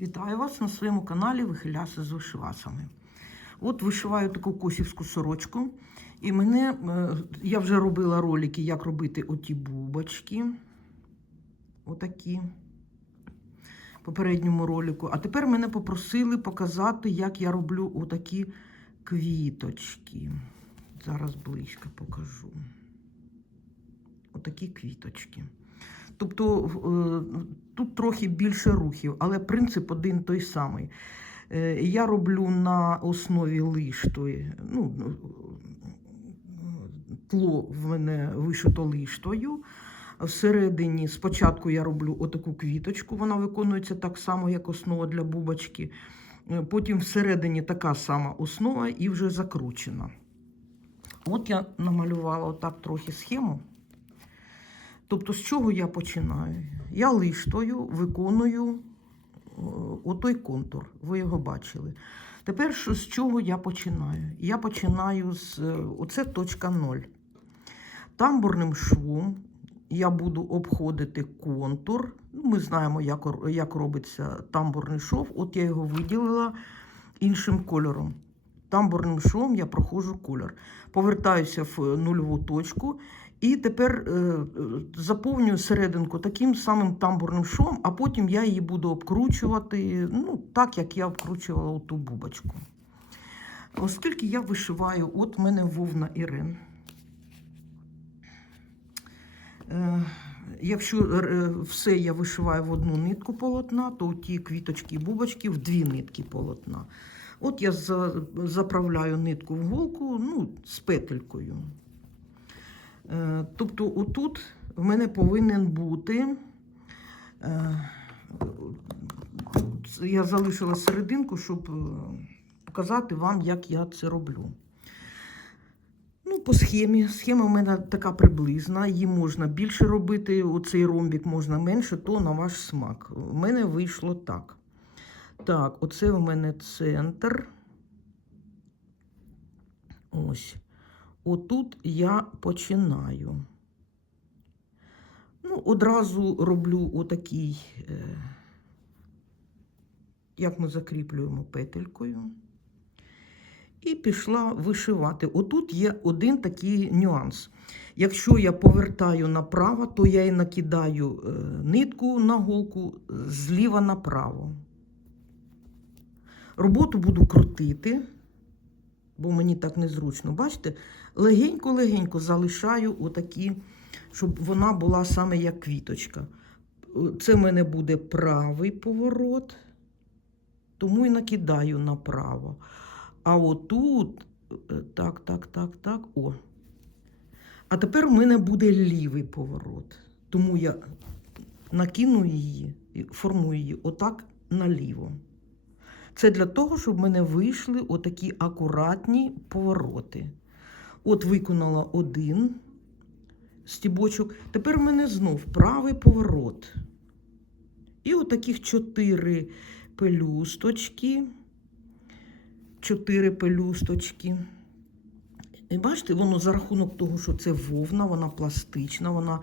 Вітаю вас на своєму каналі Вихиляси з вишивасами. От вишиваю таку косівську сорочку. І мене, е, я вже робила ролики, як робити оті бубочки. Отакі. Попередньому ролику. А тепер мене попросили показати, як я роблю отакі квіточки. Зараз близько покажу. Отакі квіточки. Тобто е, тут трохи більше рухів, але принцип один той самий. Е, Я роблю на основі лиштої. Ну, тло в мене вишито лиштою. Всередині спочатку я роблю отаку квіточку, вона виконується так само, як основа для бубочки. Е, Потім всередині така сама основа і вже закручена. От я намалювала отак трохи схему. Тобто, з чого я починаю? Я лиштою виконую отой контур. Ви його бачили. Тепер що, з чого я починаю? Я починаю з е, оце точка 0. Тамбурним швом я буду обходити контур. Ну, Ми знаємо, як, як робиться тамбурний шов. От я його виділила іншим кольором. Тамбурним швом я проходжу кольор. Повертаюся в нульову точку. І тепер е, заповнюю серединку таким самим тамбурним швом, а потім я її буду обкручувати, ну, так як я обкручувала ту бубочку. Оскільки я вишиваю, от в мене вовна Ірин. Е, Якщо е, все я вишиваю в одну нитку полотна, то ті квіточки і бубочки в дві нитки полотна. От я за- заправляю нитку в голку ну, з петелькою. Е, Тобто, отут в мене повинен бути. е, Я залишила серединку, щоб е, показати вам, як я це роблю. Ну, по схемі. Схема в мене така приблизна. Її можна більше робити, оцей ромбік можна менше, то на ваш смак. У мене вийшло так. Так, оце в мене центр. Ось. Отут я починаю. Ну, одразу роблю отакий, е, як ми закріплюємо петелькою. І пішла вишивати. Отут є один такий нюанс. Якщо я повертаю направо, то я і накидаю е, нитку на голку зліва направо. Роботу буду крутити, бо мені так незручно. Бачите, легенько-легенько залишаю отакі, щоб вона була саме як квіточка. Це в мене буде правий поворот, тому і накидаю направо. А отут, е, так, так, так, так, о. А тепер у мене буде лівий поворот. Тому я накину її, формую її отак наліво. Це для того, щоб в мене вийшли отакі акуратні повороти. От виконала один стібочок. Тепер в мене знов правий поворот. І отаких чотири пелюсточки. Чотири пелюсточки. І бачите, воно за рахунок того, що це вовна, вона пластична, вона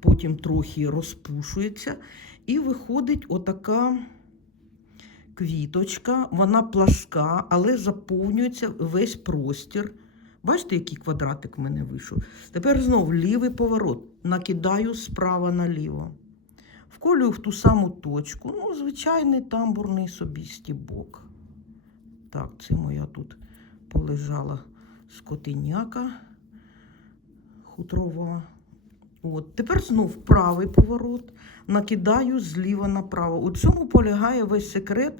потім трохи розпушується. І виходить отака квіточка, вона пласка, але заповнюється весь простір. Бачите, який квадратик в мене вийшов? Тепер знову лівий поворот. Накидаю справа наліво. Вколюю в ту саму точку. Ну, звичайний тамбурний собі стібок. Так, це моя тут полежала скотиняка хутрова. От. Тепер знов правий поворот. Накидаю зліва направо. У цьому полягає весь секрет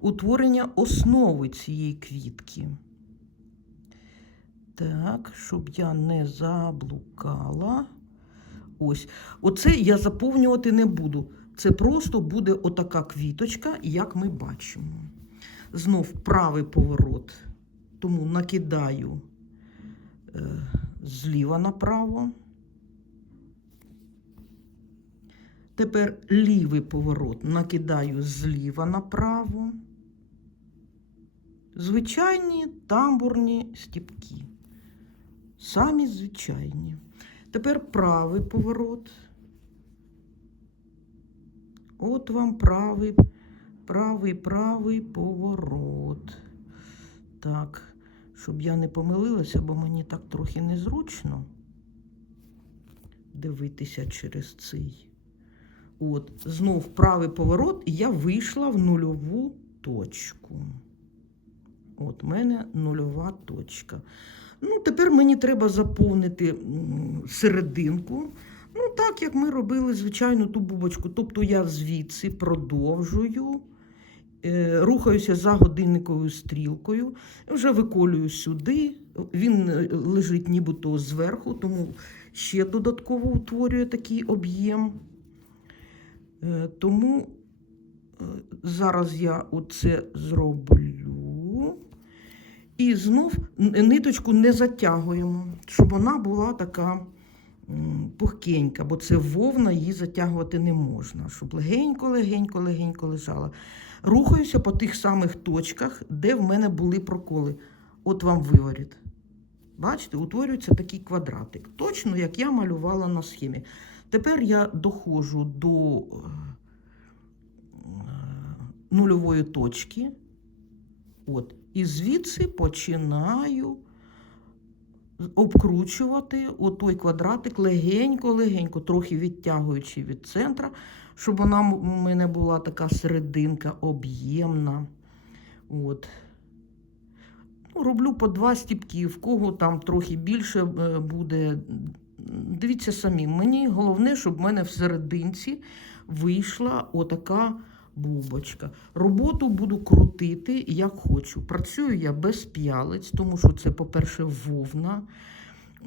утворення основи цієї квітки. Так, щоб я не заблукала. Ось. Оце я заповнювати не буду. Це просто буде отака квіточка, як ми бачимо. Знов правий поворот. Тому накидаю е, зліва направо. Тепер лівий поворот накидаю зліва направо. Звичайні тамбурні стіпки. Самі звичайні. Тепер правий поворот. От вам правий правий, правий поворот. Так, щоб я не помилилася, бо мені так трохи незручно дивитися через цей. От, знов правий поворот, і я вийшла в нульову точку. От, в мене нульова точка. Ну, тепер мені треба заповнити серединку. Ну, так, як ми робили, звичайно, ту бубочку. Тобто я звідси продовжую, е, рухаюся за годинниковою стрілкою, вже виколюю сюди. Він е, лежить нібито зверху, тому ще додатково утворює такий об'єм. Е, Тому зараз я оце зроблю. І знов ниточку не затягуємо, щоб вона була така пухкенька, бо це вовна, її затягувати не можна, щоб легенько, легенько, легенько лежала. Рухаюся по тих самих точках, де в мене були проколи. От вам виворіт. Бачите, утворюється такий квадратик. Точно як я малювала на схемі. Тепер я доходжу до е, нульової точки. От. І звідси починаю обкручувати отой квадратик легенько-легенько, трохи відтягуючи від центра, щоб вона у мене була така серединка об'ємна. От. Ну, роблю по два стіпки, в кого там трохи більше е, буде. Дивіться самі, мені головне, щоб в мене в серединці вийшла отака бубочка. Роботу буду крутити як хочу. Працюю я без п'ялиць, тому що це, по-перше, вовна.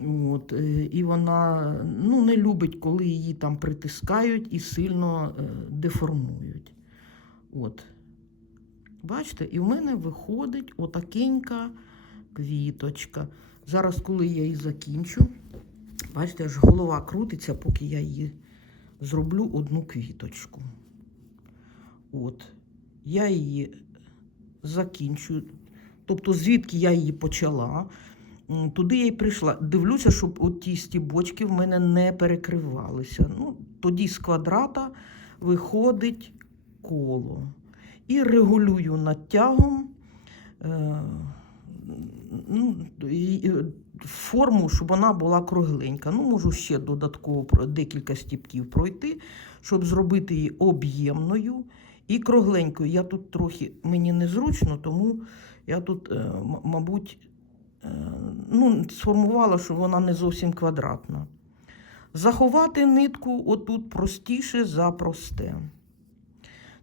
От, е, і вона ну, не любить, коли її там притискають і сильно е, деформують. От. Бачите, і в мене виходить отакенька квіточка. Зараз, коли я її закінчу, бачите, аж голова крутиться, поки я її зроблю одну квіточку. От. Я її закінчую. Тобто, звідки я її почала, туди я й прийшла. Дивлюся, щоб от ті стібочки в мене не перекривалися. Ну, тоді з квадрата виходить коло. І регулюю натягом е, ну, форму, щоб вона була кругленька. Ну, можу ще додатково декілька стіпків пройти, щоб зробити її об'ємною і кругленькою. Я тут трохи мені незручно, тому я тут, е, мабуть, е, ну, сформувала, що вона не зовсім квадратна. Заховати нитку отут простіше за просте.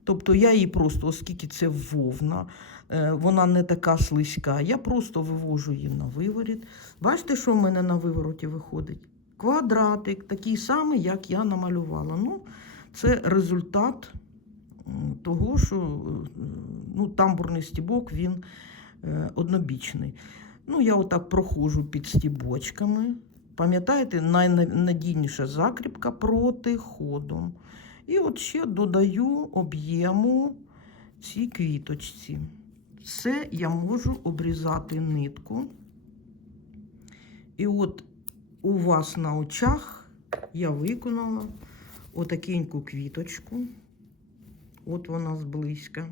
Тобто я її просто, оскільки це вовна, е, вона не така слизька, я просто вивожу її на виворіт. Бачите, що в мене на вивороті виходить? Квадратик, такий самий, як я намалювала. Ну, це результат того, що е, ну, тамбурний стібок він е, однобічний. Ну, я отак проходжу під стібочками. Пам'ятаєте, найнадійніша закріпка проти ходу. І от ще додаю об'єму цій квіточці. Все я можу обрізати нитку. І от у вас на очах я виконала отакеньку квіточку. От вона зблизька.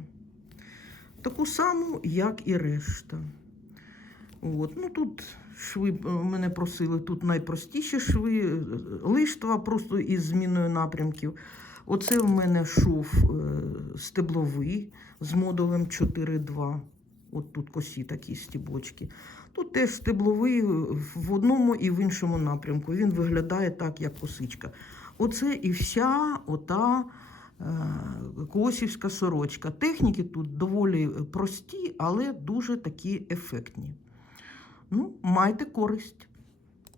Таку саму, як і решта. От. Ну, тут шви е, мене просили, тут найпростіші шви, е, лиштва просто із зміною напрямків. Оце в мене шов е, стебловий з модулем 4.2. От тут косі такі стібочки. Тут теж стебловий в одному і в іншому напрямку. Він виглядає так, як косичка. Оце і вся ота косівська сорочка. Техніки тут доволі прості, але дуже такі ефектні. Ну, майте користь.